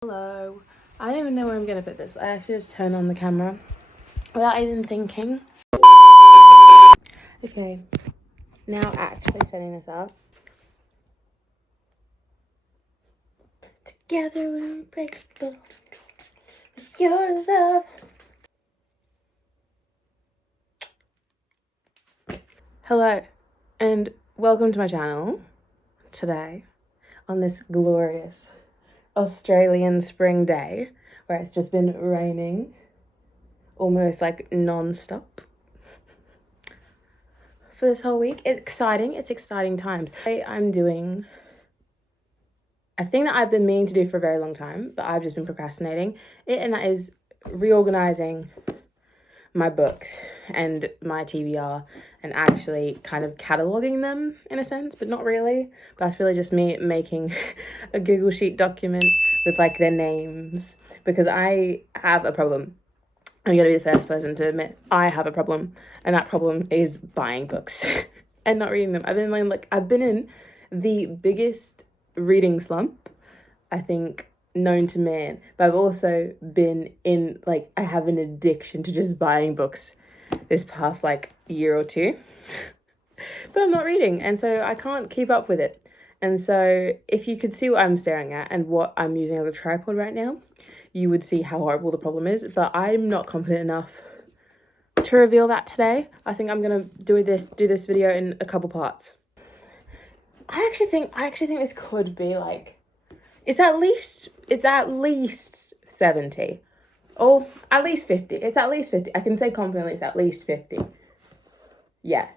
Hello. I don't even know where I'm going to put this. I actually just turned on the camera without even thinking. Okay, now actually setting this up. Together we're unbreakable with your love. Hello, and welcome to my channel today on this glorious Australian spring day where it's just been raining almost like non-stop for this whole week. It's exciting times. Today I'm doing a thing that I've been meaning to do for a very long time, but I've just been procrastinating it, and that is reorganizing my books and my TBR and actually kind of cataloging them in a sense, but not really. But that's really just me making a Google Sheet document with like their names, because I have a problem. I'm gonna be the first person to admit I have a problem, and that problem is buying books and not reading them. I've been in the biggest reading slump, I think, known to man, but I've also been in I have an addiction to just buying books this past year or two. But I'm not reading, and so I can't keep up with it. And so if you could see what I'm staring at and what I'm using as a tripod right now, you would see how horrible the problem is. But I'm not confident enough to reveal that today. I think I'm gonna do this video in a couple parts. I actually think this could be it's at least 70 or at least 50. It's at least 50. I can say confidently it's at least 50. Yeah.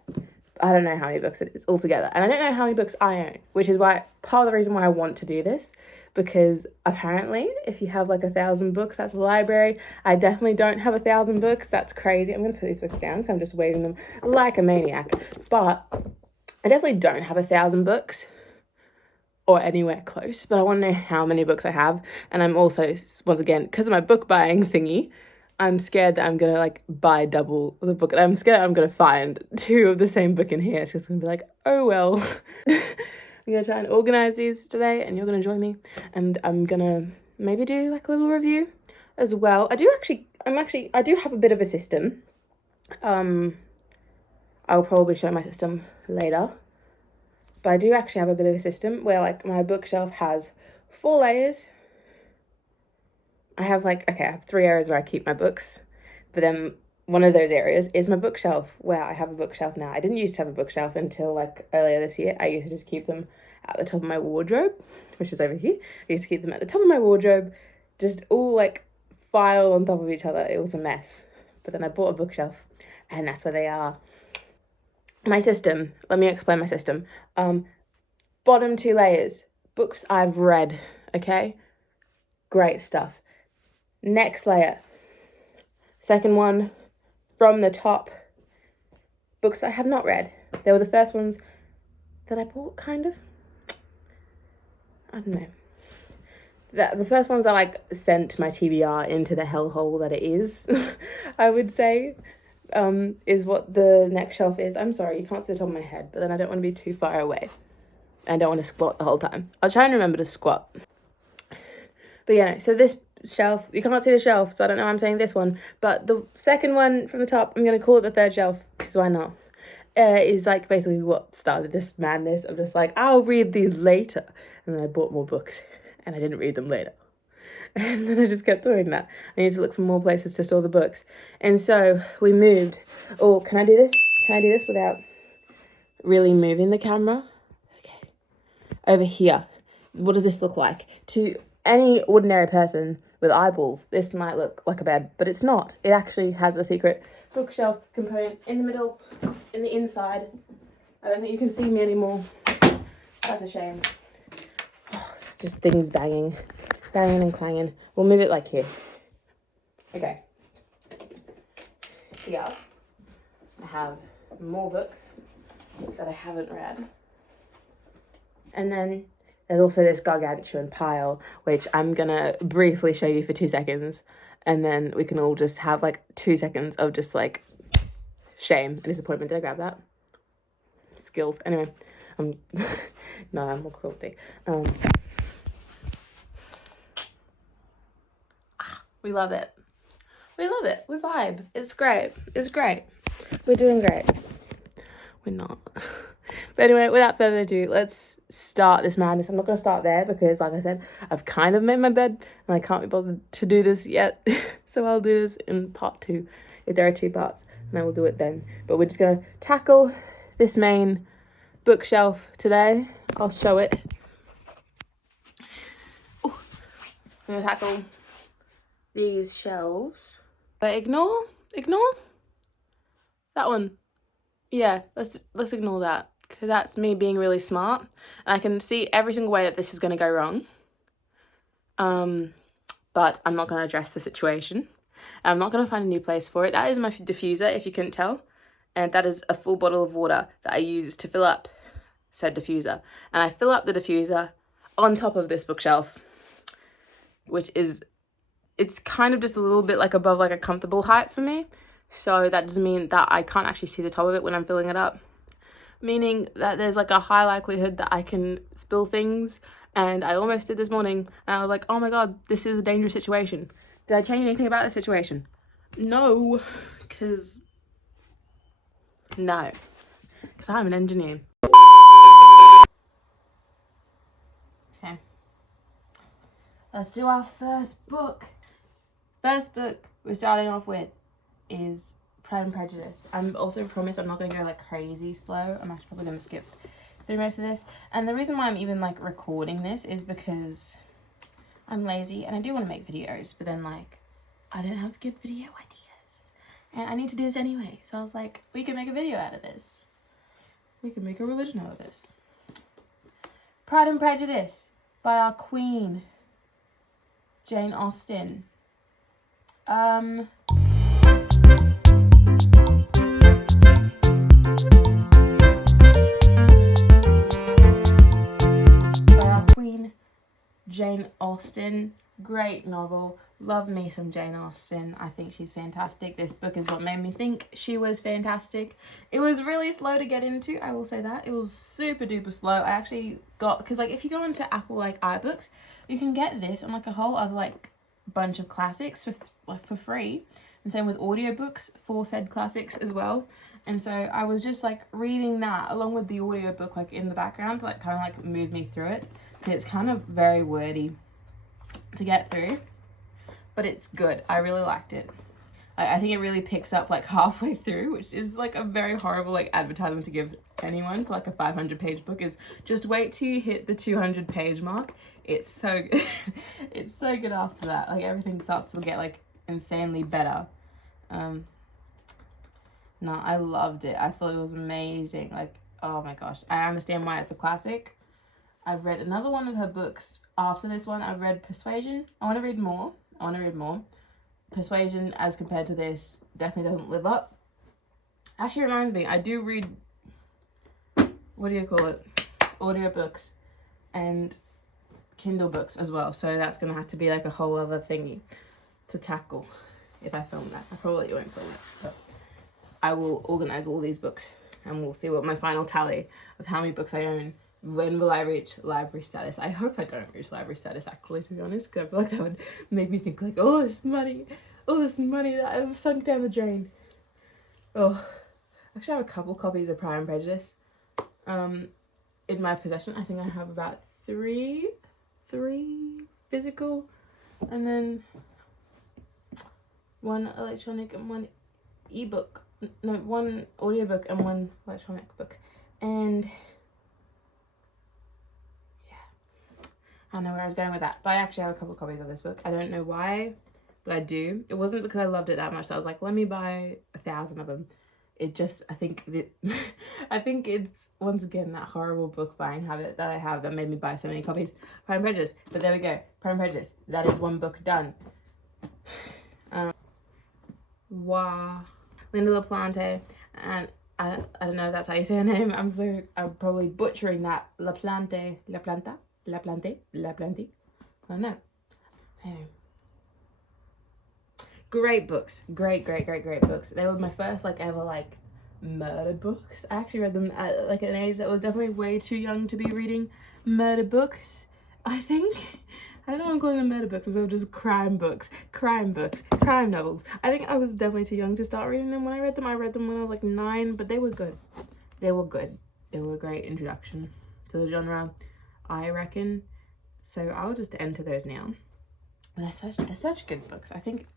I don't know how many books it is altogether. And I don't know how many books I own, which is why part of the reason why I want to do this, because apparently if you have 1,000 books, that's a library. I definitely don't have 1,000 books. That's crazy. I'm going to put these books down because I'm just waving them like a maniac. But I definitely don't have 1,000 books or anywhere close, but I want to know how many books I have. And I'm also, once again, because of my book buying thingy, I'm scared that I'm going to buy double the book. I'm scared I'm going to find two of the same book in here. It's just going to be like, oh, well. I'm going to try and organize these today, and you're going to join me. And I'm going to maybe do a little review as well. I do have a bit of a system. I'll probably show my system later. But I do actually have a bit of a system where my bookshelf has 4 layers. I have I have 3 areas where I keep my books, but then one of those areas is my bookshelf, where I have a bookshelf now. I didn't used to have a bookshelf until earlier this year. I used to just keep them at the top of my wardrobe, which is over here. I used to keep them at the top of my wardrobe, just all filed on top of each other. It was a mess. But then I bought a bookshelf, and that's where they are. My system, let me explain my system. Bottom 2 layers, books I've read, okay? Great stuff. Next layer, second one from the top, books I have not read. They were the first ones that I bought, kind of. I don't know. The first ones I sent my TBR into the hellhole that it is, I would say. Is what the next shelf is. I'm sorry, you can't see the top of my head, but then I don't want to be too far away. I don't want to squat the whole time. I'll try and remember to squat. But yeah, so this shelf, you can't see the shelf, so I don't know why I'm saying this one, but the second one from the top, I'm going to call it the third shelf, because why not? Is basically what started this madness of just I'll read these later. And then I bought more books, and I didn't read them later. And then I just kept doing that. I need to look for more places to store the books. And so we moved. Oh, can I do this? Can I do this without really moving the camera? Okay. Over here. What does this look like? To any ordinary person with eyeballs, this might look like a bed, but it's not. It actually has a secret bookshelf component in the middle, in the inside. I don't think you can see me anymore. That's a shame. Oh, just things banging and clanging. We'll move it here. Okay. Here, I have more books that I haven't read. And then there's also this gargantuan pile, which I'm gonna briefly show you for 2 seconds. And then we can all just have 2 seconds of just shame and disappointment. Did I grab that? Skills. Anyway, no, more cruelty. We love it. We love it. We vibe. It's great. It's great. We're doing great. We're not. But anyway, without further ado, let's start this madness. I'm not going to start there because, like I said, I've kind of made my bed and I can't be bothered to do this yet. So I'll do this in part 2. If there are 2 parts, and I will do it then. But we're just going to tackle this main bookshelf today. I'll show it. Ooh. I'm going to tackle these shelves. But ignore that one. Yeah, let's ignore that, because that's me being really smart, and I can see every single way that this is going to go wrong. But I'm not going to address the situation. I'm not going to find a new place for it. That is my diffuser, if you couldn't tell, and that is a full bottle of water that I use to fill up said diffuser, and I fill up the diffuser on top of this bookshelf, which is, it's kind of just a little bit like above like a comfortable height for me. So that doesn't mean that I can't actually see the top of it when I'm filling it up. Meaning that there's like a high likelihood that I can spill things. And I almost did this morning. And I was like, oh my God, this is a dangerous situation. Did I change anything about the situation? No. Because I'm an engineer. Okay. Let's do our first book. First book we're starting off with is Pride and Prejudice. I'm also promised I'm not going to go like crazy slow. I'm actually probably going to skip through most of this. And the reason why I'm even like recording this is because I'm lazy and I do want to make videos, but then like I don't have good video ideas and I need to do this anyway. So I was like, we can make a video out of this. We can make a religion out of this. Pride and Prejudice by our queen, Jane Austen. By our queen, Jane Austen. Great novel. Love me some Jane Austen. I think she's fantastic. This book is what made me think she was fantastic. It was really slow to get into, I will say that. It was super duper slow. I actually got, because like if you go into Apple like iBooks, you can get this and like a whole other like bunch of classics for free, and same with audiobooks for said classics as well. And so I was just like reading that along with the audiobook like in the background to like kind of like move me through it, because it's kind of very wordy to get through, but it's good. I really liked it. I think it really picks up like halfway through, which is like a very horrible like advertisement to give anyone for like a 500-page book, is just wait till you hit the 200-page mark. It's so good. It's so good after that. Like everything starts to get like insanely better. No, I loved it. I thought it was amazing. Like, oh my gosh. I understand why it's a classic. I've read another one of her books after this one. I've read Persuasion. I want to read more. Persuasion, as compared to this, definitely doesn't live up. Actually reminds me, I do read, what do you call it? Audiobooks and Kindle books as well. So that's going to have to be like a whole other thingy to tackle if I film that. I probably won't film it, but I will organize all these books and we'll see what my final tally of how many books I own. When will I reach library status? I hope I don't reach library status, actually, to be honest, because I feel like that would make me think like, oh, this money that I've sunk down the drain. Oh, actually I have a couple copies of Pride and Prejudice in my possession. I think I have about three physical, and then one electronic and one ebook. No, one audiobook and one electronic book. And I don't know where I was going with that, but I actually have a couple copies of this book. I don't know why, but I do. It wasn't because I loved it that much, so I was like, let me buy 1,000 of them. It just, I think it's, once again, that horrible book buying habit that I have that made me buy so many copies. Pride and Prejudice, but there we go. Pride and Prejudice, that is one book done. Wow. Linda LaPlante, and I don't know if that's how you say her name. I'm probably butchering that. LaPlante. I don't know. Anyway. Great books. Great books. They were my first like ever like murder books. I actually read them at like an age that was definitely way too young to be reading murder books, I think. I don't know why I'm calling them murder books, because they were just crime books, crime novels. I think I was definitely too young to start reading them when I read them. I read them when I was like 9, but they were good. They were good. They were a great introduction to the genre, I reckon. So I'll just enter those now. They're such good books. I think.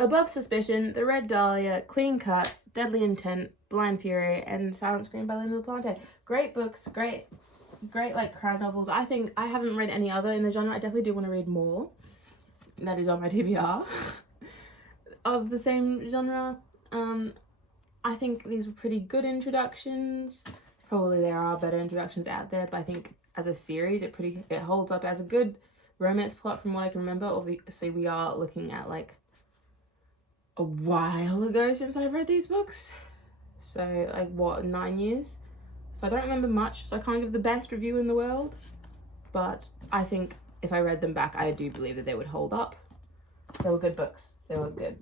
Above Suspicion, The Red Dahlia, Clean Cut, Deadly Intent, Blind Fury, and Silent Scream by Linda LaPlante. Great books, great like crime novels. I think I haven't read any other in the genre. I definitely do want to read more. That is on my TBR of the same genre. I think these were pretty good introductions. Probably there are better introductions out there, but I think as a series it holds up as a good romance plot from what I can remember. Obviously we are looking at like a while ago since I've read these books, so like what, 9 years, so I don't remember much, so I can't give the best review in the world, but I think if I read them back I do believe that they would hold up. They were good books, they were good.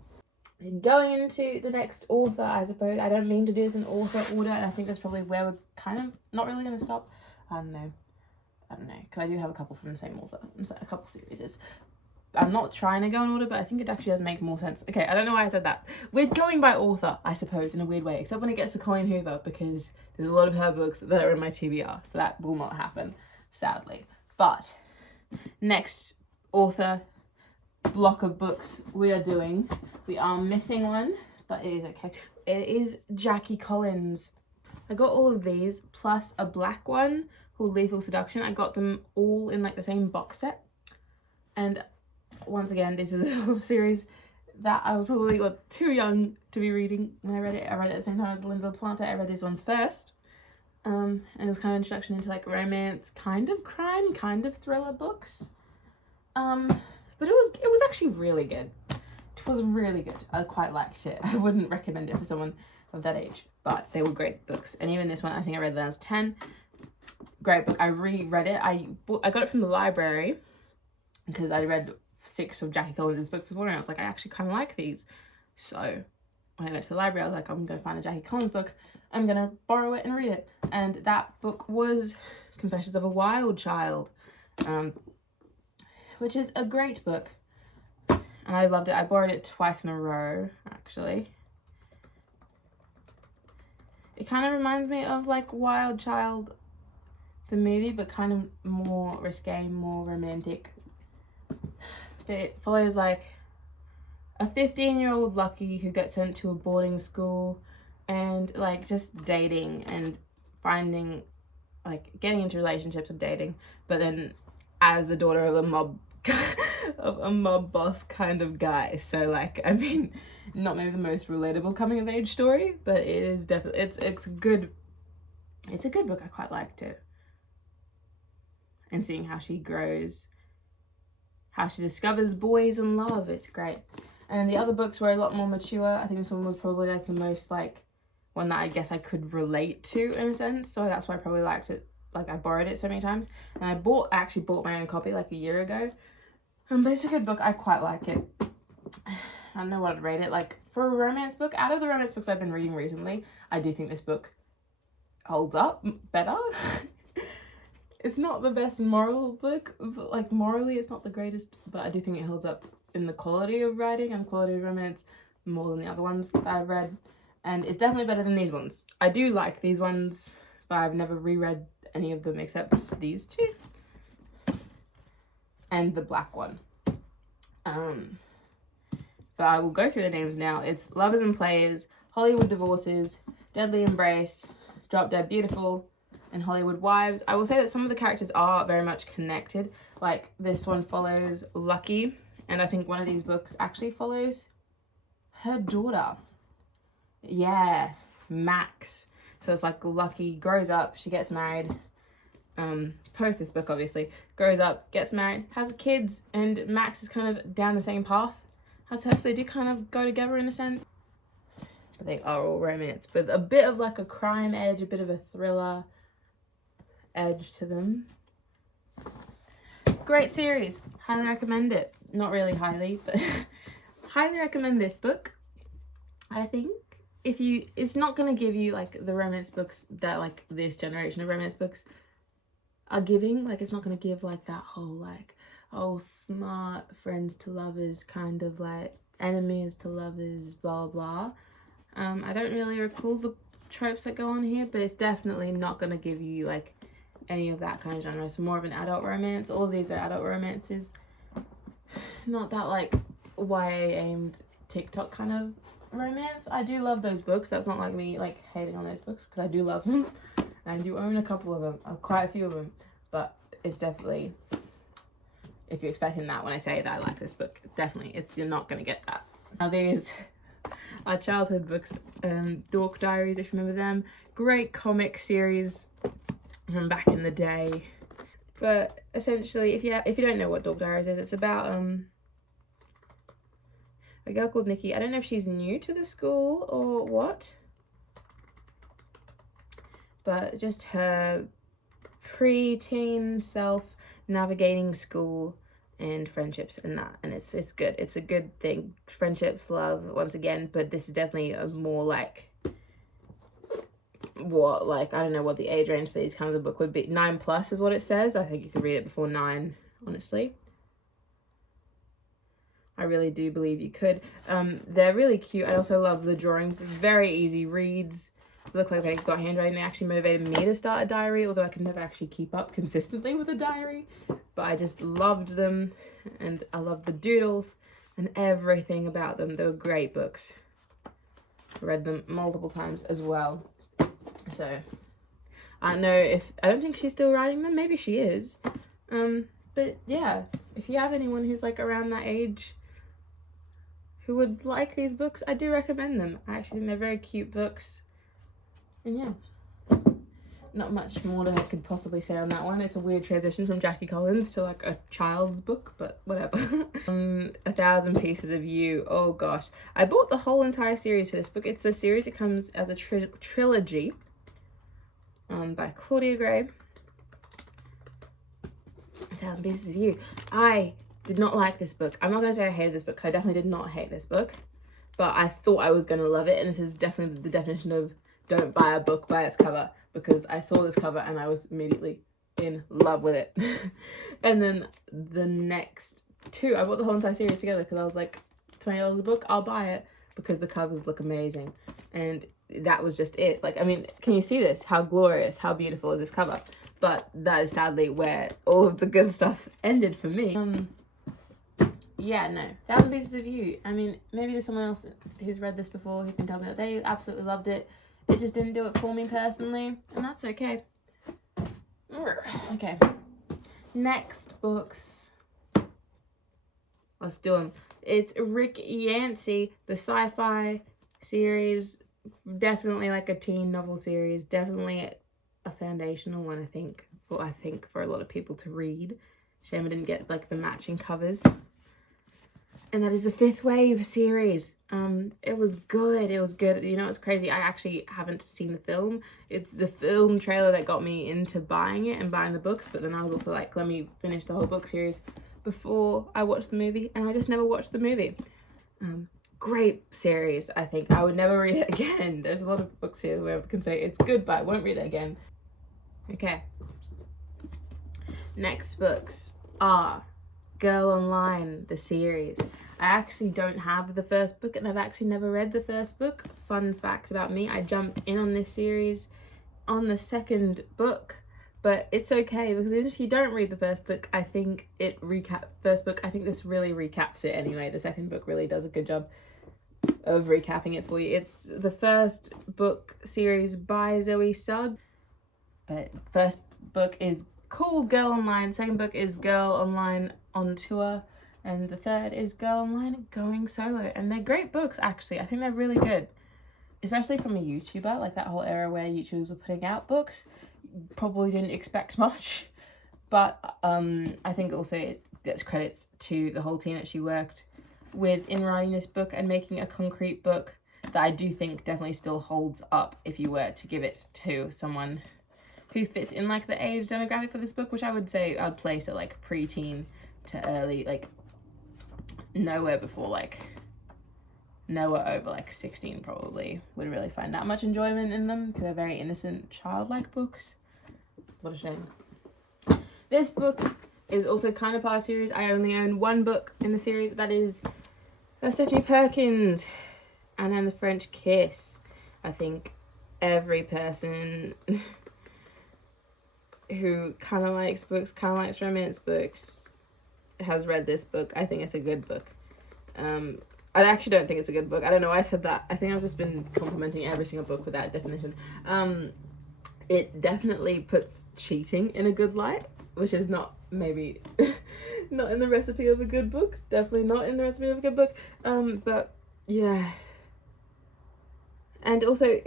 Going into the next author, I suppose. I don't mean to do this in author order, and I think that's probably where we're kind of not really going to stop. I don't know, because I do have a couple from the same author, a couple series. I'm not trying to go in order, but I think it actually does make more sense. Okay, I don't know why I said that. We're going by author, I suppose, in a weird way, except when it gets to Colleen Hoover, because there's a lot of her books that are in my TBR, so that will not happen, sadly. But next author block of books we are missing one, but it is okay. It is Jackie Collins. I got all of these, plus a black one called Lethal Seduction. I got them all in like the same box set, and once again, this is a series that I was probably too young to be reading when I read it. I read it at the same time as Linda LaPlante. I read these ones first. And it was kind of introduction into like romance, kind of crime, kind of thriller books. But it was actually really good. It was really good. I quite liked it. I wouldn't recommend it for someone of that age, but they were great books. And even this one, I think I read that when I was 10. Great book. I reread it. I got it from the library because I read 6 of Jackie Collins' books before, and I was like, I actually kind of like these. So when I went to the library, I was like, I'm going to find a Jackie Collins book. I'm going to borrow it and read it. And that book was Confessions of a Wild Child, which is a great book. And I loved it. I borrowed it twice in a row, actually. It kind of reminds me of like Wild Child, the movie, but kind of more risque, more romantic. But it follows like a 15-year-old Lucky who gets sent to a boarding school and like just dating and finding, like getting into relationships and dating, but then as the daughter of a mob boss kind of guy. So like, I mean, not maybe the most relatable coming of age story, but it is definitely, it's a good book. I quite liked it. And seeing how she grows, how she discovers boys and love, it's great. And the other books were a lot more mature. I think this one was probably like the most like one that I guess I could relate to in a sense, so that's why I probably liked it. Like I borrowed it so many times, and I actually bought my own copy like a year ago. But it's a good book. I quite like it. I don't know what I'd rate it. Like for a romance book, out of the romance books I've been reading recently, I do think this book holds up better. It's not the best moral book, but like morally it's not the greatest, but I do think it holds up in the quality of writing and quality of romance more than the other ones that I've read, and it's definitely better than these ones. I do like these ones, but I've never reread any of them except these two and the black one. But I will go through the names now. It's Lovers and Players, Hollywood Divorces, Deadly Embrace, Drop Dead Beautiful, and Hollywood Wives. I will say that some of the characters are very much connected. Like this one follows Lucky, and I think one of these books actually follows her daughter. Yeah, Max. So it's like Lucky grows up, she gets married, post this book obviously, grows up, gets married, has kids, and Max is kind of down the same path as her, so they do kind of go together in a sense. but they are all romance, but a bit of like a crime edge, a bit of a thriller edge to them. Great series, highly recommend it. Not really highly, but highly recommend this book. I think it's not going to give you like the romance books that like this generation of romance books are giving. Like, it's not going to give like that whole like, oh, smart friends to lovers kind of like enemies to lovers, blah blah. I don't really recall the tropes that go on here, but it's definitely not going to give you like any of that kind of genre. So more of an adult romance. All of these are adult romances, not that like YA aimed TikTok kind of romance. I do love those books. That's not like me like hating on those books, because I do love them. I do own a couple of them, quite a few of them, but it's definitely, if you're expecting that when I say that I like this book, definitely you're not going to get that. Now these are childhood books, Dork Diaries, if you remember them. Great comic series from back in the day. But essentially, if you don't know what Dork Diaries is, it's about a girl called Nikki. I don't know if she's new to the school or what, but just her pre-teen self navigating school and friendships and that, and it's good. It's a good thing. Friendships, love, once again, but this is definitely a more like, what, like, I don't know what the age range for these kinds of book would be. 9+ is what it says. I think you could read it before 9, honestly. I really do believe you could. They're really cute. I also love the drawings. Very easy reads. Look like they've got handwriting. They actually motivated me to start a diary, although I can never actually keep up consistently with a diary. But I just loved them, and I loved the doodles and everything about them. They were great books. I read them multiple times as well. So I don't think she's still writing them. Maybe she is. But yeah, if you have anyone who's like around that age who would like these books, I do recommend them. I actually think they're very cute books. And yeah, not much more that I could possibly say on that one. It's a weird transition from Jackie Collins to like a child's book, but whatever. 1,000 Pieces of You. Oh gosh, I bought the whole entire series for this book. It's a series. It comes as a trilogy by Claudia Gray. 1,000 Pieces of You. I did not like this book. I'm not going to say I hated this book. I definitely did not hate this book, but I thought I was going to love it. And this is definitely the definition of don't buy a book by its cover, because I saw this cover and I was immediately in love with it. And then the next two, I bought the whole entire series together because I was like, $20 a book, I'll buy it, because the covers look amazing. And that was just it. Like, I mean, can you see this? How glorious, how beautiful is this cover? But that is sadly where all of the good stuff ended for me. Yeah, no, 1,000 Pieces of You. I mean, maybe there's someone else who's read this before who can tell me that they absolutely loved it. It just didn't do it for me personally, and that's okay. Okay, next books. Let's do them. It's Rick Yancey, the sci-fi series. Definitely like a teen novel series. Definitely a foundational one, I think for a lot of people to read. Shame I didn't get like the matching covers. And that is the Fifth Wave series. It was good. You know, it's crazy. I actually haven't seen the film. It's the film trailer that got me into buying it and buying the books. But then I was also like, let me finish the whole book series before I watch the movie. And I just never watched the movie. Great series, I think. I would never read it again. There's a lot of books here where I can say it's good, but I won't read it again. Okay. Next books are Girl Online, the series. I actually don't have the first book, and I've actually never read the first book. Fun fact about me, I jumped in on this series on the second book, but it's okay, because even if you don't read the first book, I think I think this really recaps it anyway. The second book really does a good job of recapping it for you. It's the first book series by Zoe Sugg, but first book is called Girl Online, second book is Girl Online on Tour, and the third is Girl Online Going Solo. And they're great books, actually. I think they're really good, especially from a YouTuber. Like that whole era where YouTubers were putting out books, probably didn't expect much, but I think also it gets credits to the whole team that she worked with in writing this book and making a concrete book that I do think definitely still holds up if you were to give it to someone who fits in like the age demographic for this book, which I would say I'd place at like preteen to early, like nowhere over like 16 probably would really find that much enjoyment in them, because they're very innocent, childlike books. What a shame. This book is also kind of part of the series. I only own one book in the series, that is Stephanie Perkins, Anna and the French Kiss. I think every person who kind of likes books, kind of likes romance books, has read this book. I think it's a good book. I actually don't think it's a good book. I don't know why I said that. I think I've just been complimenting every single book with that definition. It definitely puts cheating in a good light, which is not maybe not in the recipe of a good book. Definitely not in the recipe of a good book. But yeah. And also,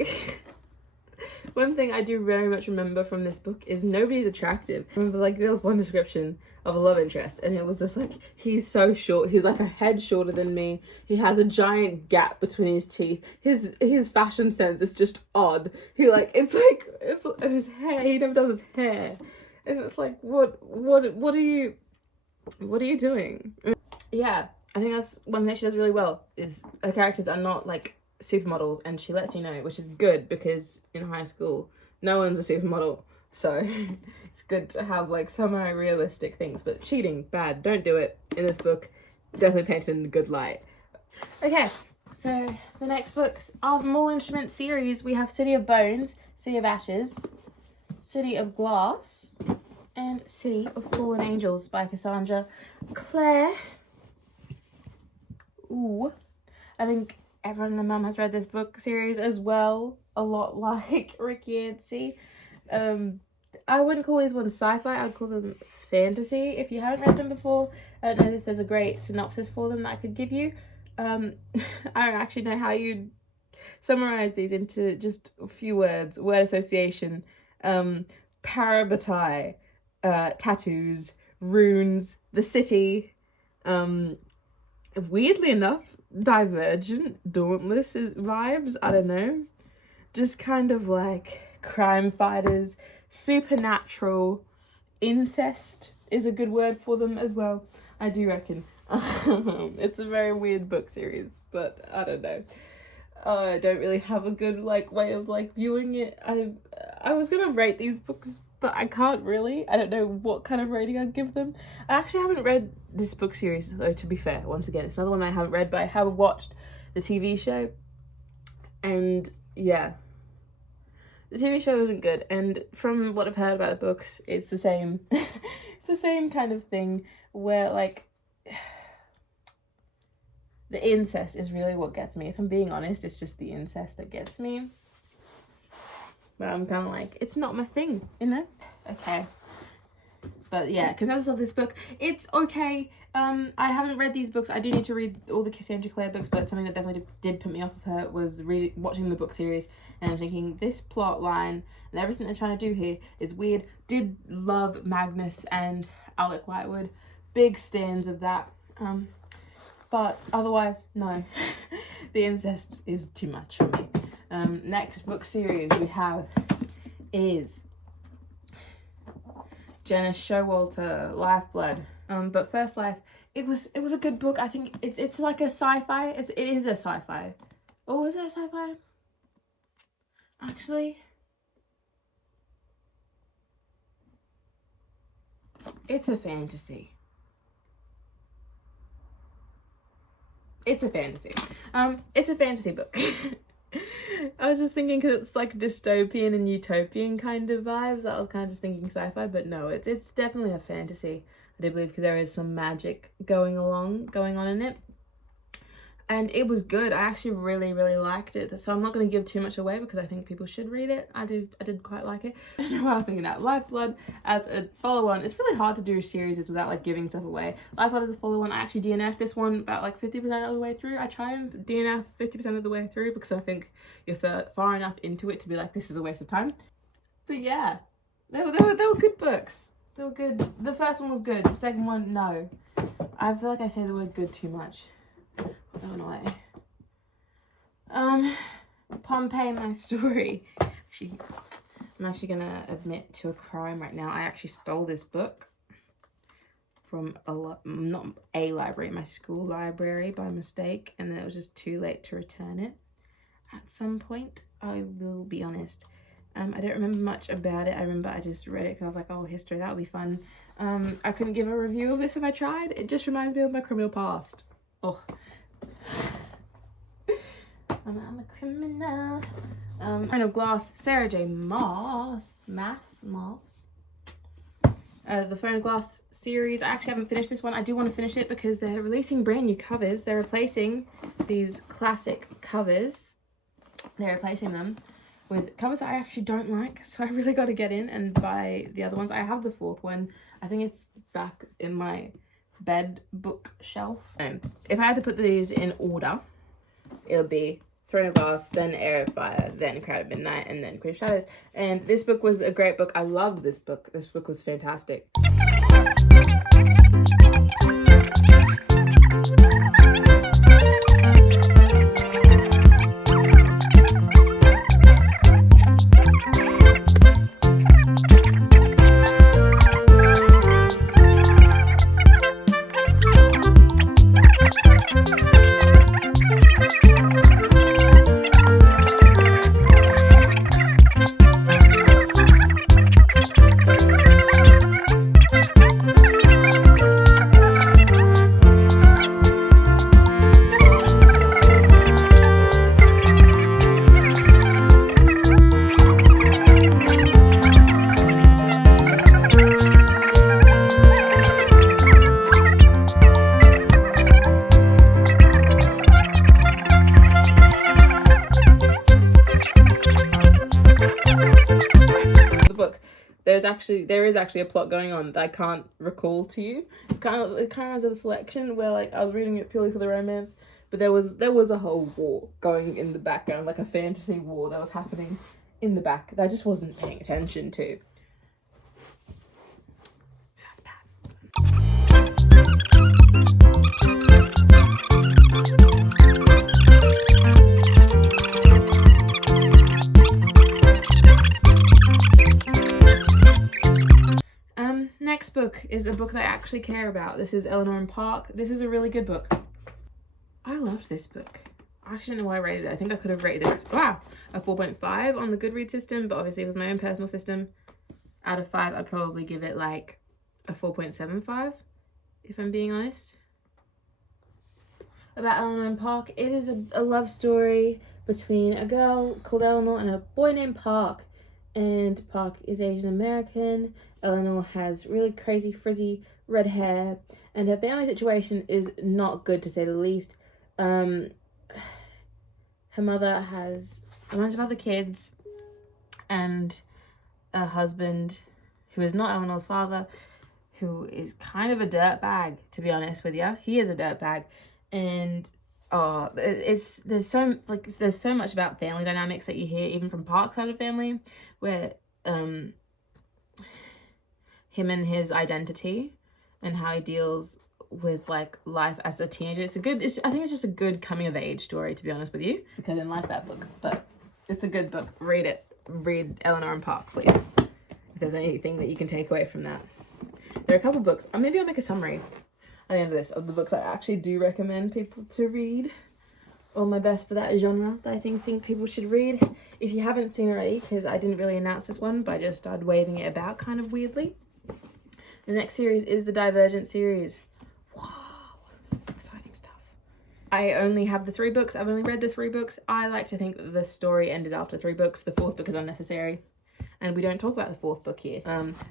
one thing I do very much remember from this book is nobody's attractive. I remember like there was one description of a love interest and it was just like, he's so short, he's like a head shorter than me, he has a giant gap between his teeth, his fashion sense is just odd, it's his hair, he never does his hair, and it's like, what are you doing? Yeah, I think that's one thing she does really well, is her characters are not like supermodels, and she lets you know, which is good, because in high school no one's a supermodel, so it's good to have like semi-realistic things. But cheating, bad, don't do it. In this book, definitely painted in a good light. Okay, so the next books are the Mall Instrument series. We have City of Bones, City of Ashes, City of Glass, and City of Fallen Angels by Cassandra Clare. Ooh, I think everyone and their mum has read this book series as well, a lot like Rick Yancey. I wouldn't call these ones sci-fi, I'd call them fantasy. If you haven't read them before, I don't know if there's a great synopsis for them that I could give you. I don't actually know how you'd summarize these into just a few words. Word association, parabatai, tattoos, runes, the city, weirdly enough, Divergent, Dauntless vibes, I don't know. Just kind of like crime fighters, supernatural, incest is a good word for them as well, I do reckon. It's a very weird book series, but I don't know. I don't really have a good like way of like viewing it. I was gonna rate these books, but I can't really. I don't know what kind of rating I'd give them. I actually haven't read this book series, though, to be fair. Once again, it's another one I haven't read, but I have watched the TV show. And yeah, the TV show isn't good. And from what I've heard about the books, it's the same. It's the same kind of thing where like the incest is really what gets me. If I'm being honest, it's just the incest that gets me. But I'm kind of like, it's not my thing, you know? Okay. But yeah, because I just love this book. It's okay. I haven't read these books. I do need to read all the Cassandra Clare books, but something that definitely did put me off of her was watching the book series and thinking this plot line and everything they're trying to do here is weird. Did love Magnus and Alec Lightwood. Big stands of that. But otherwise, no. The incest is too much for me. Next book series we have is Jenna Showalter, Lifeblood. But First Life, it was a good book. I think it's like a sci-fi. It is a sci-fi. Oh, is it a sci-fi? Actually, it's a fantasy. It's a fantasy. It's a fantasy book. I was just thinking because it's like dystopian and utopian kind of vibes. I was kind of just thinking sci-fi, but no, it's definitely a fantasy. I do believe because there is some magic going on in it. And it was good. I actually really, really liked it. So I'm not going to give too much away because I think people should read it. I did quite like it. I don't know why I was thinking that. Lifeblood as a follow-on. It's really hard to do series without like giving stuff away. Lifeblood as a follow-on. I actually DNF this one about like 50% of the way through. I try and DNF 50% of the way through because I think you're far enough into it to be like, this is a waste of time. But yeah, they were good books. They were good. The first one was good. The second one, no. I feel like I say the word good too much. I don't know why. Pompeii, my story. I'm actually gonna admit to a crime right now. I actually stole this book from not a library, my school library by mistake, and then it was just too late to return it at some point. I will be honest. I don't remember much about it. I remember I just read it because I was like, oh, history, that would be fun. I couldn't give a review of this if I tried. It just reminds me of my criminal past. Oh. I'm a criminal. Throne of Glass, Sarah J. Maas. The Throne of Glass series. I actually haven't finished this one. I do want to finish it because they're releasing brand new covers. They're replacing these classic covers. They're replacing them with covers that I actually don't like. So I really got to get in and buy the other ones. I have the fourth one. I think it's back in my bed bookshelf. If I had to put these in order, it would be Throne of Glass, then Heir of Fire, then Crowd at Midnight, and then Queen of Shadows. And this book was a great book. I loved this book. This book was fantastic. There is actually a plot going on that I can't recall to you. It kind of has a selection where like I was reading it purely for the romance, but there was a whole war going in the background, like a fantasy war that was happening in the back that I just wasn't paying attention to. So that's bad. Next book is a book that I actually care about. This is Eleanor and Park. This is a really good book. I loved this book. I actually don't know why I rated it. I think I could have rated this, wow, a 4.5 on the Goodreads system, but obviously it was my own personal system. Out of 5, I'd probably give it like a 4.75, if I'm being honest. About Eleanor and Park, it is a love story between a girl called Eleanor and a boy named Park. And Park is Asian American. Eleanor has really crazy frizzy red hair, and her family situation is not good, to say the least. Her mother has a bunch of other kids and a husband who is not Eleanor's father, who is kind of a dirtbag, to be honest with you. He is a dirtbag, and there's so much about family dynamics that you hear even from Park's side of family, where him and his identity and how he deals with like life as a teenager. I think it's just a good coming of age story, to be honest with you. I didn't like that book, but it's a good book. Read it. Read Eleanor and Park, please. If there's anything that you can take away from that. There are a couple books. Maybe I'll make a summary at the end of this of the books I actually do recommend people to read. All my best for that genre that I think people should read. If you haven't seen already, because I didn't really announce this one, but I just started waving it about kind of weirdly. The next series is the Divergent series. Wow, exciting stuff. I only have the 3 books. I've only read the 3 books. I like to think that the story ended after 3 books. The 4th book is unnecessary, and we don't talk about the 4th book here.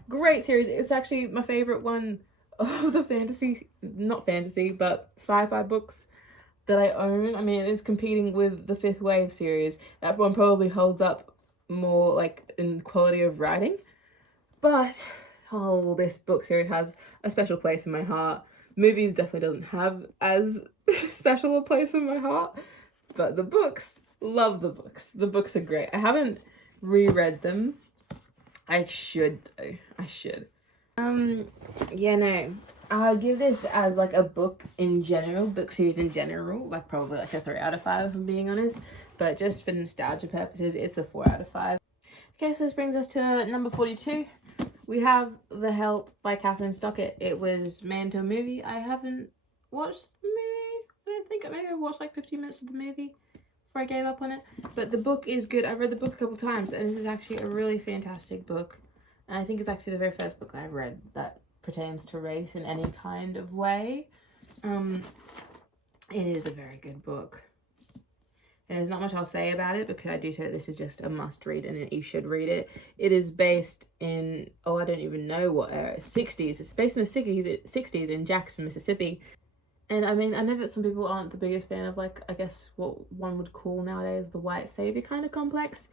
Great series. It's actually my favorite one of the not fantasy, but sci-fi books that I own. I mean, it's competing with the 5th Wave series. That one probably holds up more like in quality of writing, but this book series has a special place in my heart. Movies definitely doesn't have as special a place in my heart, but the books, love the books. The books are great. I haven't reread them. I should though. I should. Yeah, no. I'll give this as like a book in general, book series in general, like probably like a 3 out of 5 if I'm being honest. but just for nostalgia purposes, it's a 4 out of 5. Okay, so this brings us to number 42. We have The Help by Catherine Stockett. It was made into a movie. I haven't watched the movie. I don't think. Maybe I watched like 15 minutes of the movie before I gave up on it. But the book is good. I've read the book a couple times, and this is actually a really fantastic book. And I think it's actually the very first book that I've read that pertains to race in any kind of way. It is a very good book. And there's not much I'll say about it because I do say that this is just a must read and you should read it. It is based in, I don't even know what era, 60s. It's based in the 60s in Jackson, Mississippi. And I mean, I know that some people aren't the biggest fan of, like, I guess what one would call nowadays the white savior kind of complex.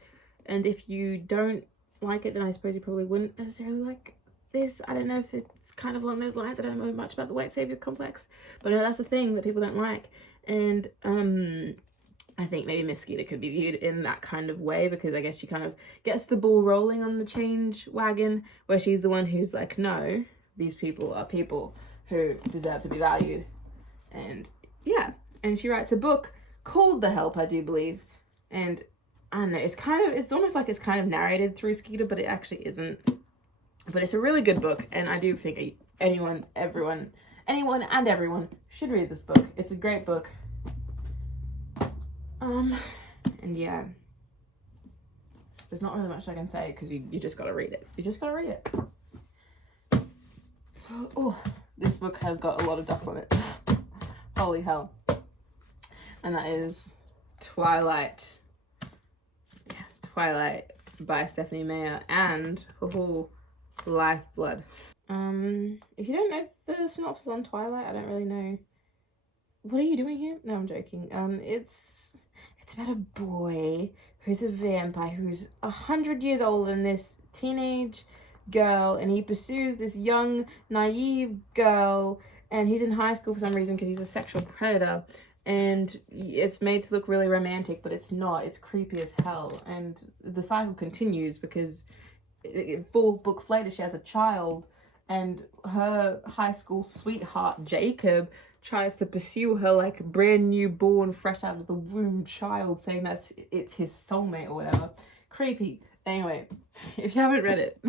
And if you don't like it, then I suppose you probably wouldn't necessarily like this. I don't know if it's kind of along those lines. I don't know much about the white savior complex, but I know that's a thing that people don't like. And I think maybe Miss Skeeter could be viewed in that kind of way because I guess she kind of gets the ball rolling on the change wagon, where she's the one who's like, no, these people are people who deserve to be valued. And yeah, and she writes a book called The Help, I do believe. And I don't know, it's almost like it's kind of narrated through Skeeter, but it actually isn't. But it's a really good book, and I do think anyone and everyone should read this book. It's a great book. And yeah, there's not really much I can say because you just gotta read it. You just gotta read it. Oh, this book has got a lot of duff on it. Holy hell. And that is Twilight. Yeah, Twilight by Stephanie Meyer and Lifeblood. If you don't know the synopsis on Twilight, I don't really know. What are you doing here? No, I'm joking. It's about a boy who's a vampire who's 100 years older than this teenage girl, and he pursues this young, naive girl, and he's in high school for some reason because he's a sexual predator, and it's made to look really romantic, but it's not. It's creepy as hell, and the cycle continues because 4 books later she has a child, and her high school sweetheart, Jacob, tries to pursue her like brand new born fresh out of the womb child, saying that it's his soulmate or whatever. Creepy. Anyway, if you haven't read it,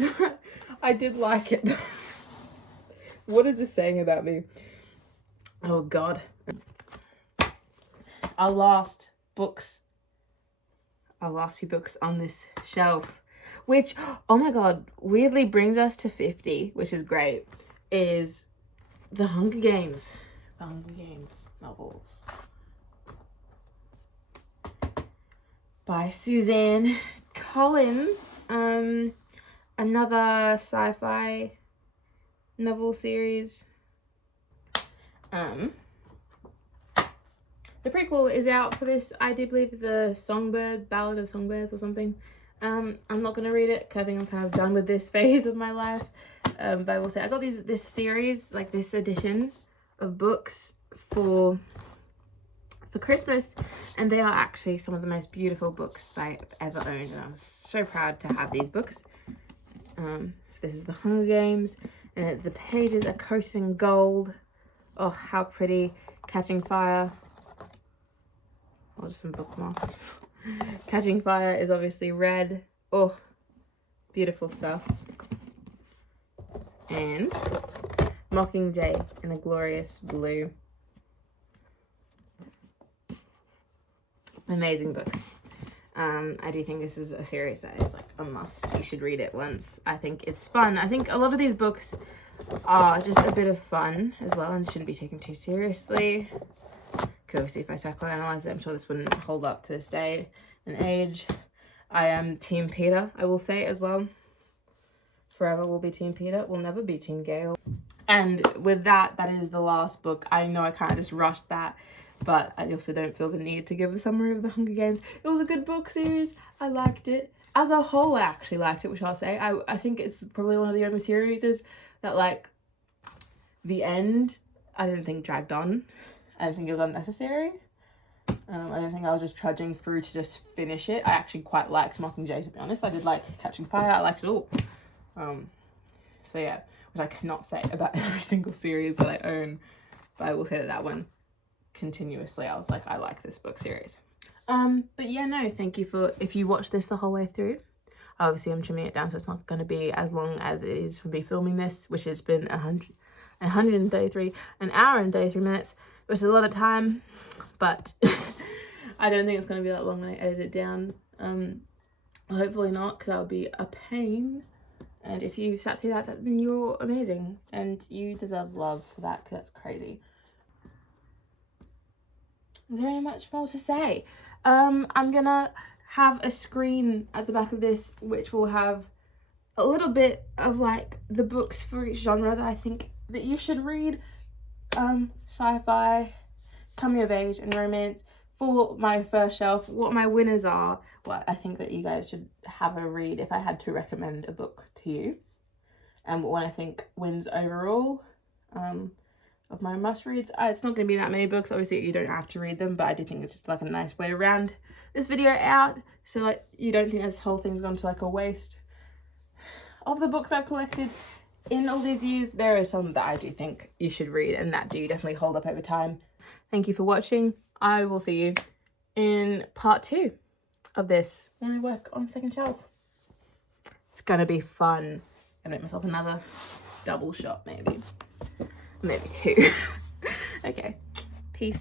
I did like it. What is this saying about me? Oh god. Our last few books on this shelf, which, oh my god, weirdly brings us to 50, which is great, is The Hunger Games. The Hunger Games novels by Suzanne Collins. Another sci-fi novel series. The prequel is out for this. I do believe the Ballad of Songbirds or something. I'm not gonna read it because I think I'm kind of done with this phase of my life. But I will say I got this series, like this edition of books for Christmas, and they are actually some of the most beautiful books that I've ever owned, and I'm so proud to have these books. This is The Hunger Games, and the pages are coated in gold. Oh, how pretty. Catching Fire. Oh, just some bookmarks. Catching Fire is obviously red. Oh, beautiful stuff. And Mockingjay in a glorious blue. Amazing books. I do think this is a series that is like a must. You should read it once. I think it's fun. I think a lot of these books are just a bit of fun as well and shouldn't be taken too seriously. Because obviously if I psychoanalyze it, I'm sure this wouldn't hold up to this day and age. I am Team Peter, I will say as well. Forever will be Team Peter. Will never be Team Gale. And with that is the last book. I know I kind of just rushed that, but I also don't feel the need to give a summary of The Hunger Games. It was a good book series. I liked it. As a whole, I actually liked it, which I'll say. I think it's probably one of the only series that, like, the end, I didn't think dragged on. I didn't think it was unnecessary. I don't think I was just trudging through to just finish it. I actually quite liked Mockingjay, to be honest. I did like Catching Fire. I liked it all. So yeah, which I cannot say about every single series that I own, but I will say that one continuously, I was like, I like this book series. But yeah, no, thank you for, if you watch this the whole way through. Obviously I'm trimming it down so it's not going to be as long as it is for me filming this, which has been 133, an hour and 33 minutes, which is a lot of time, but I don't think it's going to be that long when I edit it down. Hopefully not, because that would be a pain. And if you sat through that, then you're amazing and you deserve love for that, because that's crazy. Is there any much more to say? I'm gonna have a screen at the back of this which will have a little bit of like the books for each genre that I think that you should read. Sci-fi, coming of age and romance. For my first shelf, what my winners are, what I think that you guys should have a read if I had to recommend a book to you, and what I think wins overall of my must reads. It's not going to be that many books, obviously you don't have to read them, but I do think it's just like a nice way to round this video out, so like you don't think this whole thing's gone to like a waste. Of the books I've collected in all these years, there are some that I do think you should read and that do definitely hold up over time. Thank you for watching. I will see you in part 2 of this when I work on the second shelf. It's gonna be fun. I'm gonna make myself another double shot, maybe 2. Okay, peace.